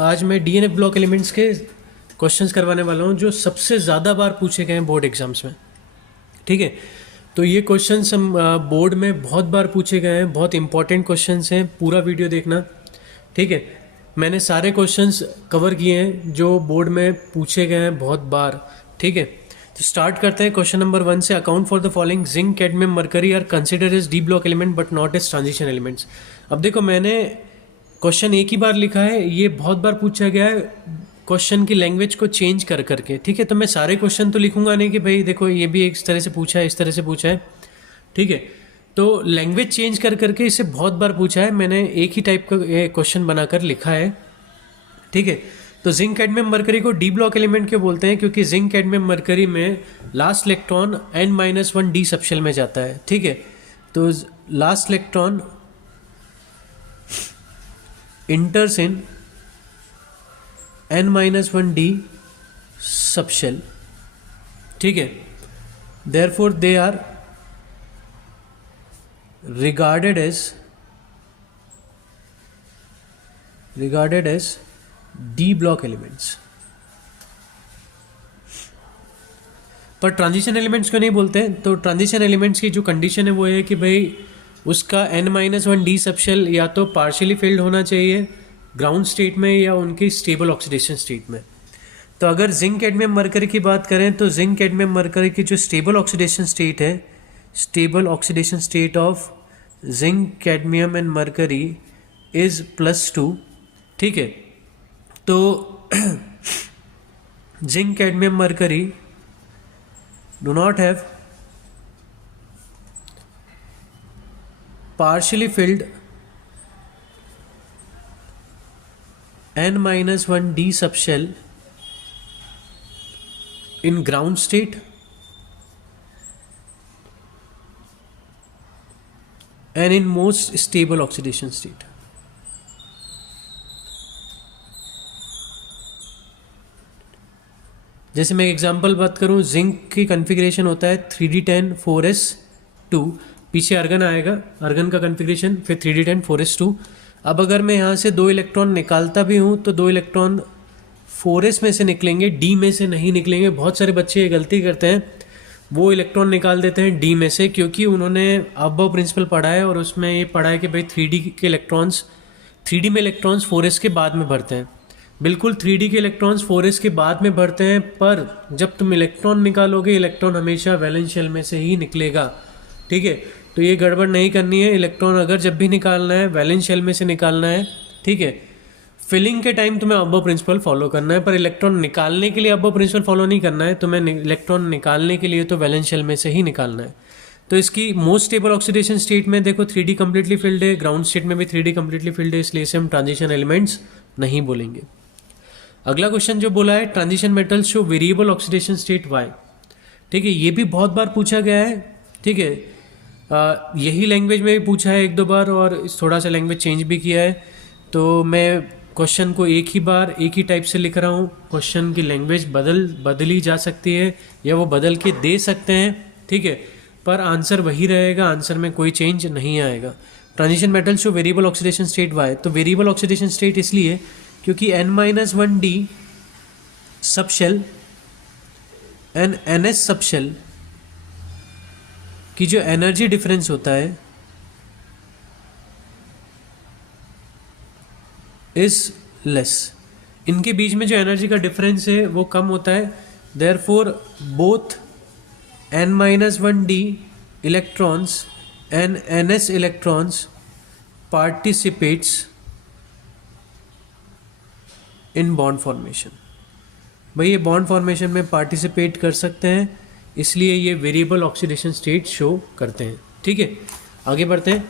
आज मैं DNF block elements के क्वेश्चंस करवाने वाला हूँ जो सबसे ज़्यादा बार पूछे गए हैं बोर्ड एग्जाम्स में। ठीक है, तो ये क्वेश्चंस हम बोर्ड में बहुत बार पूछे गए हैं, बहुत इंपॉर्टेंट क्वेश्चंस हैं, पूरा वीडियो देखना। ठीक है, मैंने सारे क्वेश्चंस कवर किए हैं जो बोर्ड में पूछे गए हैं बहुत बार। ठीक है, तो स्टार्ट करते हैं क्वेश्चन नंबर 1 से। Account for the following zinc, cadmium, mercury are consider as D block element but not as transition elements. अब देखो, मैंने क्वेश्चन एक ही बार लिखा है, ये बहुत बार पूछा गया है क्वेश्चन की लैंग्वेज को चेंज कर करके। ठीक है, तो मैं सारे क्वेश्चन तो लिखूंगा नहीं कि भाई देखो ये भी इस तरह से पूछा है, इस तरह से पूछा है। ठीक है, तो लैंग्वेज चेंज कर करके इसे बहुत बार पूछा है, मैंने एक ही टाइप का क्वेश्चन बनाकर लिखा है। ठीक है, तो जिंक, कैडमियम, मरकरी को डी ब्लॉक एलिमेंट क्यों बोलते हैं? क्योंकि जिंक, कैडमियम, मरकरी में last electron n-1 D subshell में जाता है। ठीक है, तो last electron enters in n-1 D subshell. ठीक है, therefore they are regarded as D block elements। पर ट्रांजिशन एलिमेंट्स क्यों नहीं बोलते हैं? तो ट्रांजिशन एलिमेंट्स की जो कंडीशन है वो है कि भाई उसका n-1 डी सबशेल या तो पार्शियली फिल्ड होना चाहिए ग्राउंड स्टेट में या उनकी स्टेबल ऑक्सीडेशन स्टेट में। तो अगर जिंक, कैडमियम, मरकरी की बात करें तो जिंक, कैडमियम, मरकरी की जो स्टेबल ऑक्सीडेशन स्टेट है, stable oxidation state of zinc, cadmium and mercury is +2। ठीक है, तो zinc, cadmium, mercury do not have partially filled n-1 d subshell in ground state and in most stable oxidation state। जैसे मैं example बात करूं, zinc की configuration होता है 3d10 4s2, पीछे अर्गन आएगा, अर्गन का कॉन्फ़िगरेशन, फिर 3d10 4s2। अब अगर मैं यहाँ से 2 इलेक्ट्रॉन निकालता भी हूँ तो 2 इलेक्ट्रॉन 4s में से निकलेंगे, d में से नहीं निकलेंगे। बहुत सारे बच्चे ये गलती करते हैं, वो इलेक्ट्रॉन निकाल देते हैं d में से, क्योंकि उन्होंने अबव प्रिंसिपल पढ़ा है और उसमें ये पढ़ा है कि भाई 3D में इलेक्ट्रॉन्स 4s के बाद में भरते हैं। बिल्कुल 3D के इलेक्ट्रॉन्स 4s के बाद में भरते हैं, पर जब तुम इलेक्ट्रॉन निकालोगे इलेक्ट्रॉन हमेशा वैलेंस शेल में से ही निकलेगा। ठीक है, तो ये गड़बड़ नहीं करनी है। इलेक्ट्रॉन अगर जब भी निकालना है वैलेंस शेल में से निकालना है। ठीक है, फिलिंग के टाइम तुम्हें अबव प्रिंसिपल फॉलो करना है, पर इलेक्ट्रॉन निकालने के लिए अबव प्रिंसिपल फॉलो नहीं करना है। तुम्हें इलेक्ट्रॉन निकालने के लिए तो वैलेंस शेल में से ही निकालना है। तो इसकी मोस्ट स्टेबल ऑक्सीडेशन स्टेट में देखो 3D कंप्लीटली फिल्ड है, ग्राउंड स्टेट में भी 3D कंप्लीटली फिल्ड है, इसलिए इसे हम ट्रांजिशन एलिमेंट्स नहीं बोलेंगे। अगला क्वेश्चन जो बोला है, transition metals show variable oxidation state why. ठीक है, ये भी बहुत बार पूछा गया है। ठीक है, यही लैंग्वेज में भी पूछा है 1-2 बार और थोड़ा सा लैंग्वेज चेंज भी किया है। तो मैं क्वेश्चन को एक ही बार एक ही टाइप से लिख रहा हूँ। क्वेश्चन की लैंग्वेज बदली जा सकती है या वो बदल के दे सकते हैं। ठीक है, पर आंसर वही रहेगा, आंसर में कोई चेंज नहीं आएगा। Transition metal show variable oxidation state why, तो वेरिएबल ऑक्सीडेशन स्टेट इसलिए क्योंकि n-1 D subshell and ns subshell की जो एनर्जी डिफरेंस होता है इज लेस। इनके बीच में जो एनर्जी का डिफरेंस है वो कम होता है। Therefore both n-1 D electrons and ns electrons participates in bond formation. भाई ये बॉन्ड फॉर्मेशन में पार्टिसिपेट कर सकते हैं, इसलिए ये वेरिएबल ऑक्सीडेशन स्टेट शो करते हैं। ठीक है, आगे बढ़ते हैं।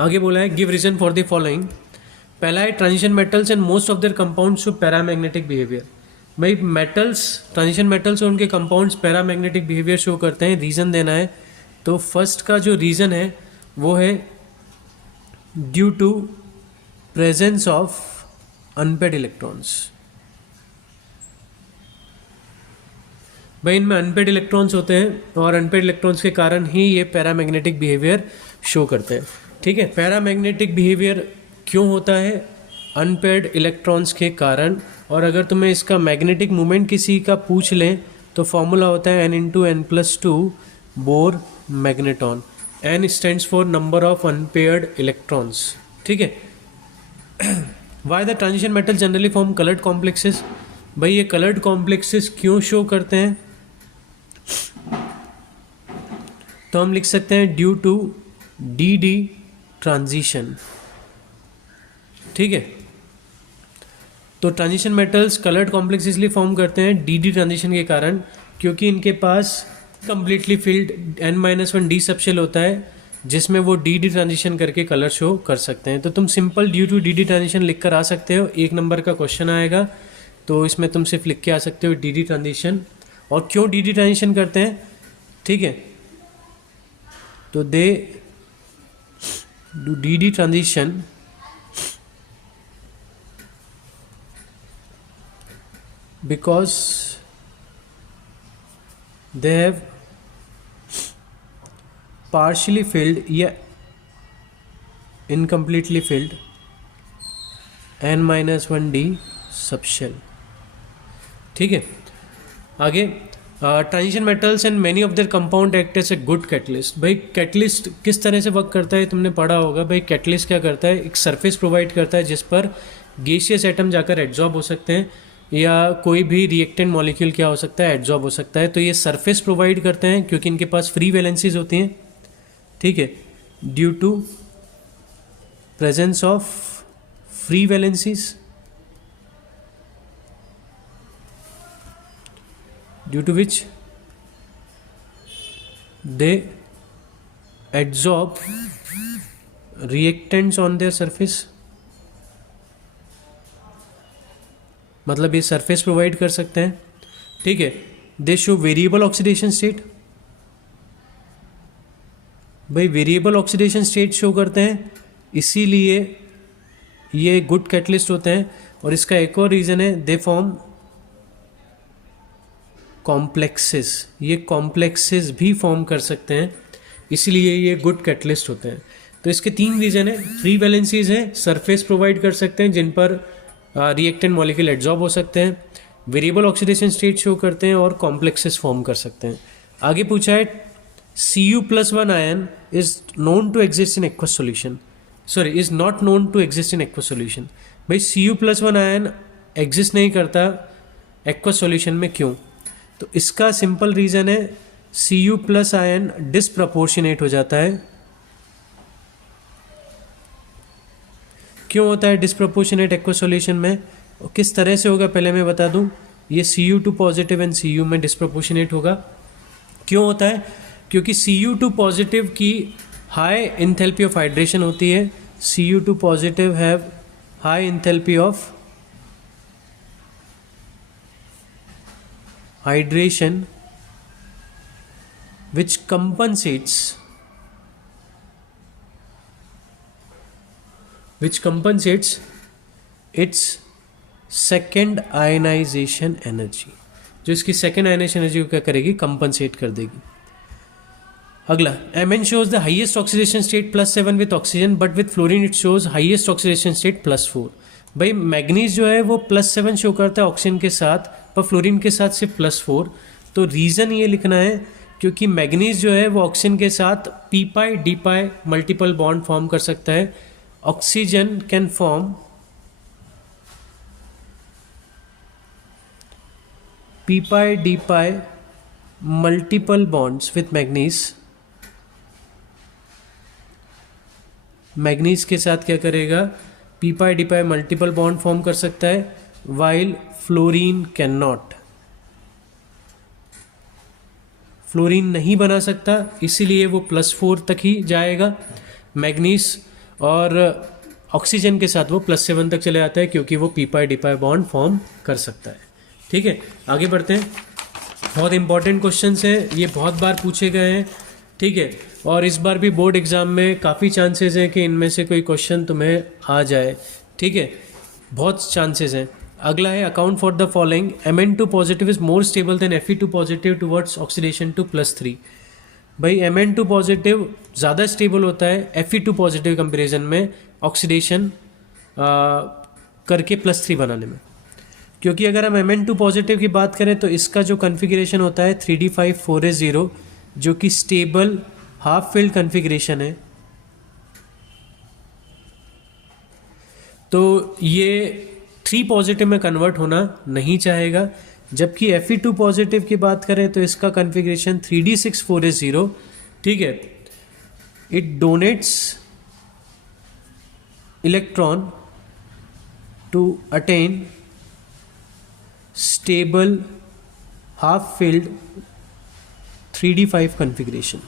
आगे बोला है give reason for the following. पहला है transition metals and most of their compounds show paramagnetic behaviour. भाई मेटल्स, ट्रांजिशन मेटल्स और उनके कंपाउंड्स पैरामैग्नेटिक बिहेवियर शो करते हैं, रीज़न देना है। तो फर्स्ट का जो रीज़न है वो है due to presence of unpaired electrons. भाई इनमें अनपेड इलेक्ट्रॉन्स होते हैं और अनपेड इलेक्ट्रॉन्स के कारण ही ये पैरामैग्नेटिक बिहेवियर शो करते हैं। ठीक है, पैरामैग्नेटिक बिहेवियर क्यों होता है अनपेयर्ड इलेक्ट्रॉन्स के कारण। और अगर तुम्हें इसका मैग्नेटिक मोमेंट किसी का पूछ लें तो फॉर्मूला होता है n×n+2 bore magneton. n stands for number of unpaired electrons. ठीक है। Why the transition metal generally form coloured complexes. भाई ये कलर्ड कॉम्प्लेक्सेस क्यों शो करते हैं, तो हम लिख सकते हैं ड्यू टू डी ट्रांजिशन। ठीक है। तो ट्रांजिशन मेटल्स कलर्ड कॉम्प्लेक्स इसलिए फॉर्म करते हैं डी ट्रांजिशन के कारण, क्योंकि इनके पास completely filled n-1 D subshell होता है जिसमें वो डी ट्रांजिशन करके कलर शो कर सकते हैं। तो तुम simple due to d transition लिख कर आ सकते हो। 1 नंबर का क्वेश्चन आएगा तो इसमें तुम सिर्फ लिख के आ सकते हो डी ट्रांजिशन। और क्यों डी ट्रांजिशन करते हैं, ठीक है, तो they do D transition because they have partially filled या incompletely filled n-1 D subshell. ठीक है। आगे transition metals and many of their compound act as a good catalyst. भाई कैटलिस्ट किस तरह से वर्क करता है तुमने पढ़ा होगा। भाई कैटलिस्ट क्या करता है, एक सरफेस प्रोवाइड करता है जिस पर गैसियस एटम जाकर एड्जॉर्ब हो सकते हैं या कोई भी रिएक्टेंट मॉलिक्यूल क्या हो सकता है, एड्जॉर्ब हो सकता है। तो ये सरफेस प्रोवाइड करते हैं क्योंकि इनके पास फ्री वैलेंसीज होती हैं। ठीक है। Due to presence of free valencies, due to which they adsorb reactants on their surface. मतलब ये सरफेस प्रोवाइड कर सकते हैं। ठीक है। They show variable oxidation state. भाई वेरिएबल ऑक्सीडेशन स्टेट शो करते हैं इसीलिए ये गुड कैटलिस्ट होते हैं। और इसका एक और रीज़न है, दे फॉर्म कॉम्प्लेक्सेस। ये कॉम्प्लेक्सेस भी फॉर्म कर सकते हैं इसीलिए ये गुड कैटलिस्ट होते हैं। तो इसके 3 रीज़न है। फ्री वैलेंसीज हैं, सरफेस प्रोवाइड कर सकते हैं जिन पर रिएक्टेंट मॉलिक्यूल एड्जॉर्ब हो सकते हैं, वेरिएबल ऑक्सीडेशन स्टेट शो करते हैं और कॉम्प्लेक्सेस फॉर्म कर सकते हैं। आगे पूछा है Cu+1 ion is known to exist in aqueous solution, sorry is not known to exist in aqueous solution. भाई Cu+1 आयन एग्जिस्ट नहीं करता एक्वस सॉल्यूशन में, क्यों? तो इसका सिंपल रीज़न है Cu+ आयन डिसप्रपोर्शनेट हो जाता है। क्यों होता है डिसप्रपोर्शनेट एक्वस सॉल्यूशन में, और किस तरह से होगा पहले मैं बता दूं। ये Cu2 पॉजिटिव एंड Cu में डिसप्रपोर्शनेट होगा। क्यों होता है? क्योंकि Cu2 पॉजिटिव की हाई इंथैल्पी ऑफ हाइड्रेशन होती है। Cu2 positive have high enthalpy of hydration which compensates its second ionization energy, जो इसकी सेकेंड आयनाइजेशन एनर्जी को क्या करेगी, कंपनसेट कर देगी। अगला, Mn shows the highest oxidation state +7 with oxygen, but with fluorine it shows highest oxidation state +4। भाई manganese जो है वो +7 शो करता है ऑक्सीजन के साथ, पर फ्लोरीन के साथ सिर्फ +4। तो रीज़न ये लिखना है क्योंकि मैग्नीज जो है वो ऑक्सीजन के साथ p∅d∅ मल्टीपल बॉन्ड फॉर्म कर सकता है। Oxygen can form p∅d∅ multiple bonds with manganese. Manganese के साथ क्या करेगा, p∅d∅ मल्टीपल बॉन्ड फॉर्म कर सकता है, while fluorine can not. Fluorine नहीं बना सकता, इसीलिए वो +4 तक ही जाएगा। मैग्नीज और ऑक्सीजन के साथ वो +7 तक चले जाता है क्योंकि वो p∅d∅ बॉन्ड फॉर्म कर सकता है। ठीक है, आगे बढ़ते हैं। बहुत इंपॉर्टेंट क्वेश्चंस हैं, ये बहुत बार पूछे गए हैं। ठीक है, और इस बार भी बोर्ड एग्जाम में काफ़ी चांसेस हैं कि इनमें से कोई क्वेश्चन तुम्हें आ जाए। ठीक है, बहुत चांसेस हैं। अगला है account for the following, Mn2 positive is more stable than Fe2 positive towards oxidation to +3। भाई Mn2 पॉजिटिव ज़्यादा स्टेबल होता है Fe2 पॉजिटिव कंपेरिजन में ऑक्सीडेशन करके +3 बनाने में। क्योंकि अगर हम Mn2 पॉजिटिव की बात करें तो इसका जो कन्फिग्रेशन होता है 3d5 4s0, जो कि स्टेबल हाफ फिल्ड कन्फिग्रेशन है, तो ये 3 पॉजिटिव में कन्वर्ट होना नहीं चाहेगा। जबकि Fe2 पॉजिटिव की बात करें तो इसका कन्फिग्रेशन 3d6 4s0, ठीक है, it donates electron to attain stable half filled 3d5 configuration,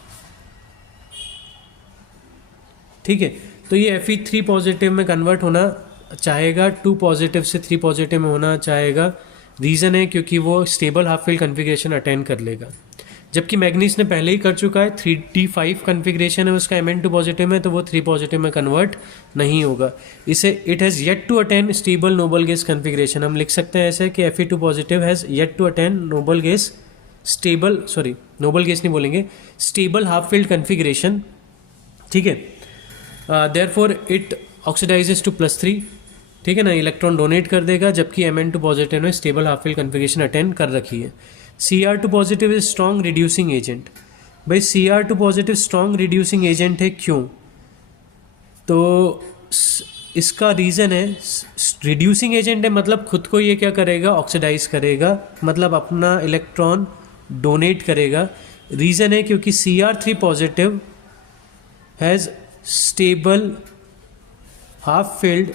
ठीक है। तो ये Fe3 पॉजिटिव में कन्वर्ट होना चाहेगा, 2 पॉजिटिव से 3 पॉजिटिव में होना चाहेगा। रीज़न है क्योंकि वो stable half field configuration attend कर लेगा। जबकि मैग्नीज ने पहले ही कर चुका है, 3d5 कन्फिग्रेशन है उसका Mn2 पॉजिटिव में, तो वो 3 पॉजिटिव में कन्वर्ट नहीं होगा। इसे it has yet to attain stable noble gas configuration, हम लिख सकते हैं ऐसे कि Fe2 positive has yet to attain noble gas stable, sorry noble gas नहीं बोलेंगे, स्टेबल हाफ फिल्ड कन्फिग्रेशन, ठीक है। देयरफॉर इट ऑक्सीडाइजेस टू +3, ठीक है ना, इलेक्ट्रॉन डोनेट कर देगा। जबकि Mn2 पॉजिटिव ने stable half field configuration attend कर रखी है। Cr2 positive is strong reducing agent. भाई Cr2 positive strong reducing agent है, क्यों? तो इसका रीज़न है, रिड्यूसिंग एजेंट है मतलब खुद को ये क्या करेगा, ऑक्सीडाइज करेगा, मतलब अपना इलेक्ट्रॉन डोनेट करेगा। रीज़न है क्योंकि Cr3 positive has stable half filled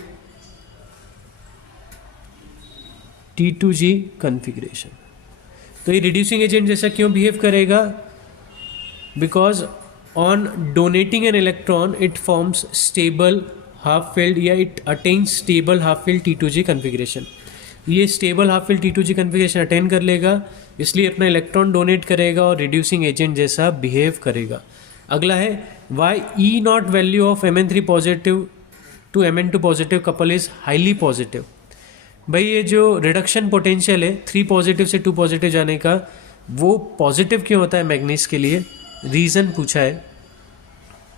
T2G configuration. तो ये रिड्यूसिंग एजेंट जैसा क्यों बिहेव करेगा? Because on donating an electron it forms stable half filled या it attains stable half filled T2G configuration. ये stable half filled T2G configuration attain कर लेगा, इसलिए अपना इलेक्ट्रॉन डोनेट करेगा और रिड्यूसिंग एजेंट जैसा बिहेव करेगा। अगला है why E naught value of Mn3 positive to Mn2 positive couple is highly positive. भाई ये जो रिडक्शन पोटेंशियल है 3 पॉजिटिव से 2 पॉजिटिव जाने का, वो पॉजिटिव क्यों होता है मैग्नीज के लिए? रीज़न पूछा है।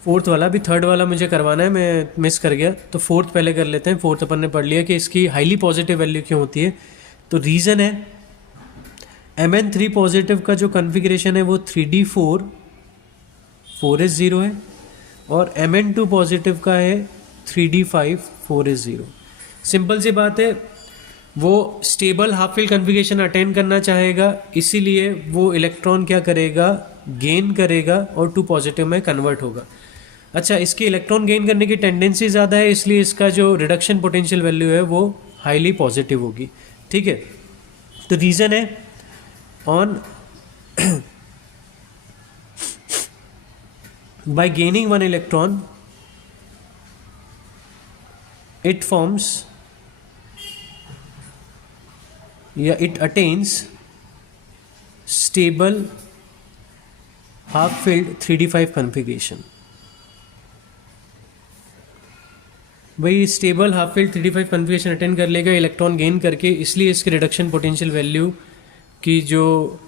फोर्थ वाला भी, थर्ड वाला मुझे करवाना है, मैं मिस कर गया, तो फोर्थ पहले कर लेते हैं। फोर्थ अपन ने पढ़ लिया कि इसकी हाईली पॉजिटिव वैल्यू क्यों होती है। तो रीज़न है Mn3 पॉजिटिव का जो कन्फिग्रेशन है वो 3d4 4s0 है और Mn2 पॉजिटिव का है 3d5 4s0। सिंपल सी बात है, वो stable half field configuration attain करना चाहेगा, इसीलिए वो इलेक्ट्रॉन क्या करेगा, गेन करेगा और 2 पॉजिटिव में कन्वर्ट होगा। अच्छा, इसके इलेक्ट्रॉन गेन करने की टेंडेंसी ज़्यादा है, इसलिए इसका जो रिडक्शन पोटेंशियल वैल्यू है वो हाईली पॉजिटिव होगी, ठीक है। तो रीज़न है on by gaining 1 electron it forms या it attains stable half filled 3d5 configuration. भाई stable half filled 3d5 configuration attain कर लेगा इलेक्ट्रॉन गेन करके, इसलिए इसके रिडक्शन पोटेंशियल वैल्यू की जो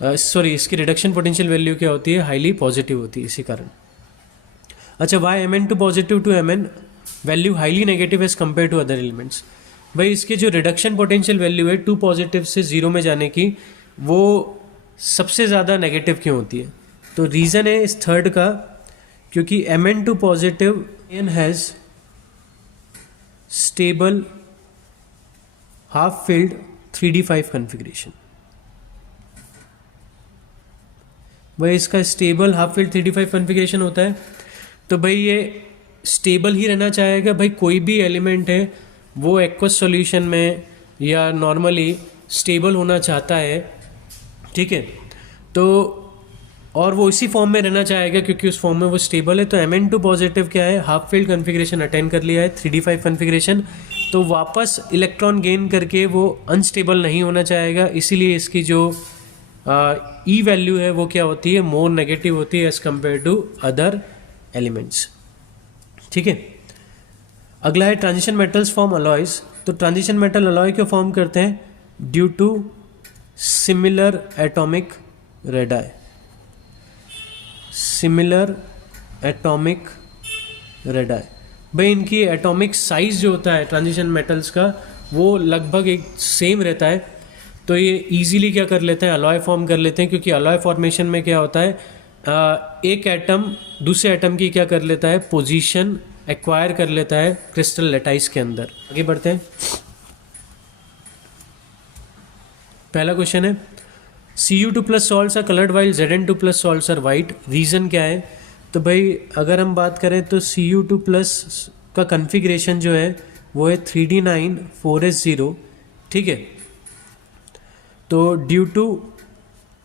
इसकी रिडक्शन पोटेंशियल वैल्यू क्या होती है, हाईली पॉजिटिव होती है, इसी कारण। अच्छा, why Mn2 positive to Mn value highly negative as compare to other elements. भाई इसके जो रिडक्शन पोटेंशियल वैल्यू है 2 पॉजिटिव से 0 में जाने की, वो सबसे ज़्यादा नेगेटिव क्यों होती है? तो रीज़न है इस थर्ड का, क्योंकि Mn2 positive has stable half filled 3d5 configuration. भाई इसका stable half filled 3d5 configuration होता है, तो भाई ये स्टेबल ही रहना चाहेगा। भाई कोई भी एलिमेंट है वो एक्वस सॉल्यूशन में या नॉर्मली स्टेबल होना चाहता है, ठीक है, तो और वो इसी फॉर्म में रहना चाहेगा क्योंकि उस फॉर्म में वो स्टेबल है। तो Mn2 पॉजिटिव क्या है, हाफ फील्ड कन्फिग्रेशन अटेन कर लिया है 3d5 कन्फिग्रेशन, तो वापस इलेक्ट्रॉन गेन करके वो अनस्टेबल नहीं होना चाहेगा, इसीलिए इसकी जो ई वैल्यू है वो क्या होती है, मोर नेगेटिव होती है as compare to other elements, ठीक है। अगला है ट्रांजिशन मेटल्स फॉर्म अलॉयज। तो ट्रांजिशन मेटल अलॉय क्यों फॉर्म करते हैं? Due to similar atomic radii. Similar atomic radii भाई इनकी एटॉमिक साइज जो होता है ट्रांजिशन मेटल्स का वो लगभग एक सेम रहता है, तो ये इजीली क्या कर लेते हैं, अलॉय फॉर्म कर लेते हैं, क्योंकि अलॉय फॉर्मेशन में क्या होता है, एक एटम दूसरे एटम की क्या कर लेता है, पोजीशन एक्वायर कर लेता है क्रिस्टल लेटाइस के अंदर। आगे बढ़ते हैं। पहला क्वेश्चन है Cu2 plus salts are coloured while Zn2 plus salts are white, reason क्या है? तो भाई अगर हम बात करें तो Cu2 प्लस का कन्फिग्रेशन जो है वो है 3d9 4s0, ठीक है। तो due to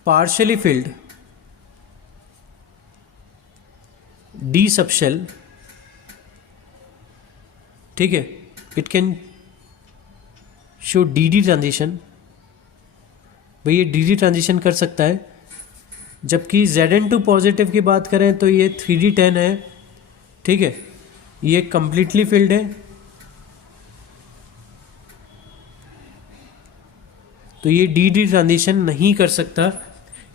partially filled D subshell, ठीक है, it can show D transition. भाई ये डी ट्रांजिशन कर सकता है, जबकि Zn2 पॉजिटिव की बात करें तो ये 3d10 है, ठीक है, ये कंप्लीटली फिल्ड है, तो ये डी ट्रांजिशन नहीं कर सकता,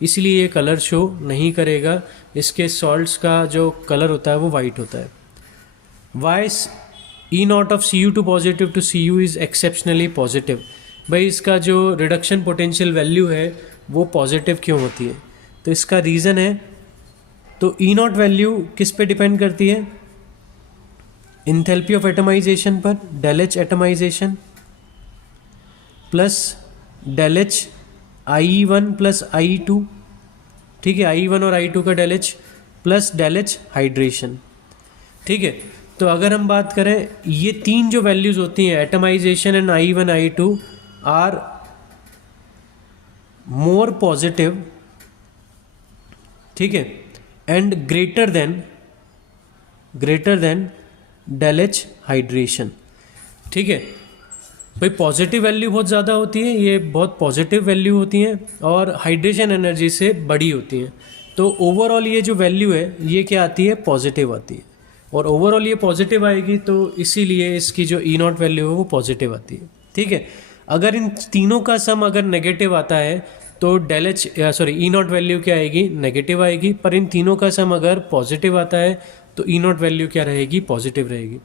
इसलिए ये कलर शो नहीं करेगा। इसके सॉल्ट्स का जो कलर होता है वो वाइट होता है। Why E0 of Cu2 positive to Cu is exceptionally positive. भाई इसका जो रिडक्शन पोटेंशियल वैल्यू है वो पॉजिटिव क्यों होती है? तो इसका रीज़न है, तो E0 वैल्यू किस पे डिपेंड करती है? इंथैल्पी ऑफ एटमाइजेशन पर, del H atomization plus del H I1 plus I2, ठीक है, I1 और I2 का del H plus del H hydration, ठीक है। तो अगर हम बात करें ये तीन जो वैल्यूज होती हैं atomization and I1 I2 are more positive, ठीक है, and greater than del H hydration, ठीक है। भाई पॉजिटिव वैल्यू बहुत ज़्यादा होती है, ये बहुत पॉजिटिव वैल्यू होती हैं और हाइड्रेशन एनर्जी से बड़ी होती हैं, तो ओवरऑल ये जो वैल्यू है ये क्या आती है, पॉजिटिव आती है, और ओवरऑल ये पॉजिटिव आएगी, तो इसीलिए इसकी जो E0 वैल्यू है वो पॉजिटिव आती है, ठीक है। अगर इन तीनों का सम अगर नेगेटिव आता है तो डेल एच E0 वैल्यू क्या आएगी, नेगेटिव आएगी, पर इन तीनों का सम अगर पॉजिटिव आता है तो E0 वैल्यू क्या रहेगी, पॉजिटिव रहेगी।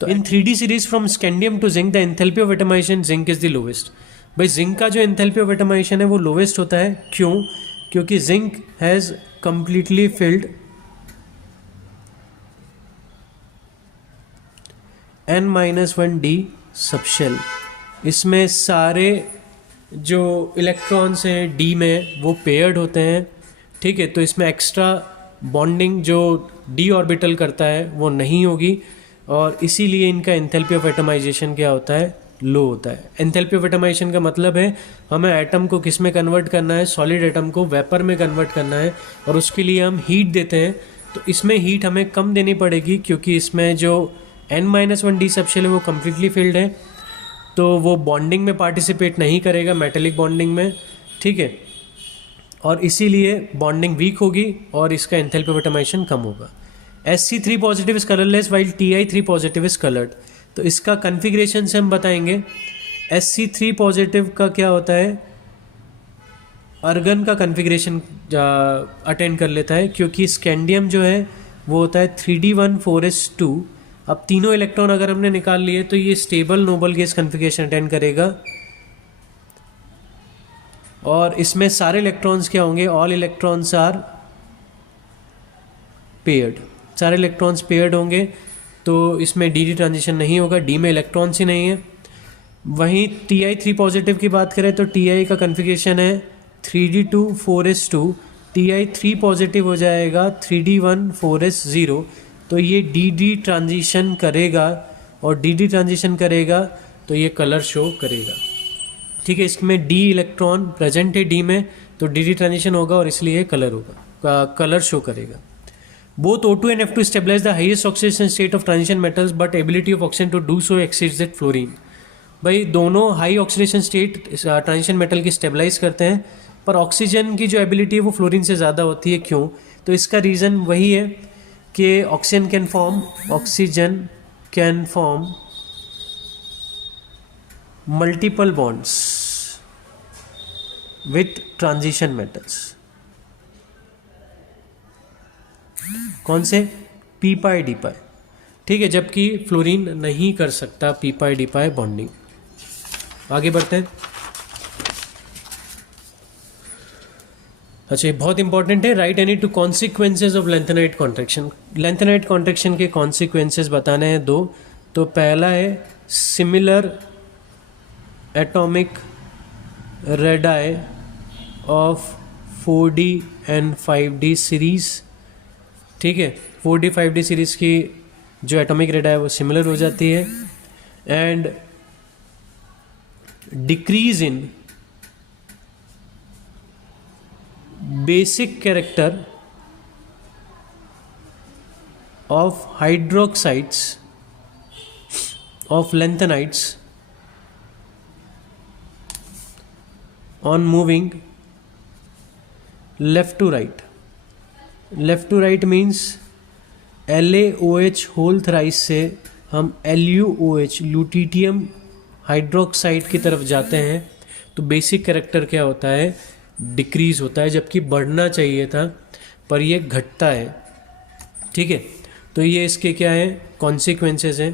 तो in 3D series from scandium to zinc the enthalpy of atomization zinc is the lowest. भाई जिंक का जो एंथैल्पी ऑफ एटमाइजेशन है वो लोवेस्ट होता है, क्यों? क्योंकि zinc has completely filled N-1d subshell. इसमें सारे जो इलेक्ट्रॉन्स हैं डी में वो पेयर्ड होते हैं, ठीक है, तो इसमें एक्स्ट्रा बॉन्डिंग जो डी ऑर्बिटल करता है वो नहीं होगी, और इसीलिए इनका एंथैल्पी ऑफ एटमाइजेशन क्या होता है, लो होता है। एंथैल्पी ऑफ एटमाइजेशन का मतलब है हमें एटम को किस में कन्वर्ट करना है, सॉलिड एटम को वेपर में कन्वर्ट करना है, और उसके लिए हम हीट देते हैं। तो इसमें हीट हमें कम देनी पड़ेगी, क्योंकि इसमें जो N-1d सबशेल है वो कम्प्लीटली फिल्ड है, तो वो बॉन्डिंग में पार्टिसिपेट नहीं करेगा, मेटेलिक बॉन्डिंग में, ठीक है, और इसीलिए बॉन्डिंग वीक होगी और इसका एंथैल्पी ऑफ एटमाइजेशन कम होगा। Sc3 positive is colourless while Ti3 positive is coloured. तो इसका कन्फिग्रेशन से हम बताएंगे। Sc3 पॉजिटिव का क्या होता है, अर्गन का कन्फिग्रेशन अटेंड कर लेता है, क्योंकि स्कैंडियम जो है वो होता है 3d14s2। अब तीनों इलेक्ट्रॉन अगर हमने निकाल लिए तो ये stable noble gas configuration attend करेगा, और इसमें सारे इलेक्ट्रॉन्स क्या होंगे, ऑल इलेक्ट्रॉन्स आर पेयर्ड, सारे इलेक्ट्रॉन्स पेयर्ड होंगे, तो इसमें डी ट्रांजिशन नहीं होगा, डी में इलेक्ट्रॉन्स ही नहीं है। वहीं Ti3 पॉजिटिव की बात करें तो Ti का कन्फिग्रेशन है 3d2 4s2, Ti3 पॉजिटिव हो जाएगा 3d1 4s0, तो ये डी ट्रांजिशन करेगा, और डी ट्रांजिशन करेगा तो ये कलर शो करेगा, ठीक है। इसमें डी इलेक्ट्रॉन प्रेजेंट है डी में, तो डी ट्रांजिशन होगा और इसलिए कलर होगा, कलर शो करेगा। Both O2 and F2 stabilize the highest oxidation state of transition metals, but ability of oxygen to do so exceeds that fluorine। भाई दोनों high oxidation state transition metal की stabilise करते हैं, पर oxygen की जो ability है वो फ्लोरीन से ज़्यादा होती है, क्यों? तो इसका रीज़न वही है कि oxygen can form multiple bonds with transition metals. कौन से? P पाई D पाई, ठीक है, जबकि फ्लोरीन नहीं कर सकता पी पाई डी पाई बॉन्डिंग। आगे बढ़ते हैं। अच्छा, ये बहुत इंपॉर्टेंट है, right any two consequences of lanthanide contraction. Lanthanide contraction के कॉन्सिक्वेंसेज बताने हैं दो। तो पहला है similar atomic radii of 4D and 5D series. ठीक है, 4D 5D सीरीज की जो एटॉमिक रेडाई है वो सिमिलर हो जाती है। And decrease in basic character of hydroxides of lanthanides on moving left to right. Left to right means LaOH whole thrice से हम LuOH ल्यूटीटियम हाइड्रोक्साइड की तरफ जाते हैं तो बेसिक कैरेक्टर क्या होता है, डिक्रीज होता है, जबकि बढ़ना चाहिए था पर ये घटता है। ठीक है, तो ये इसके क्या है, कॉन्सिक्वेंसेस हैं।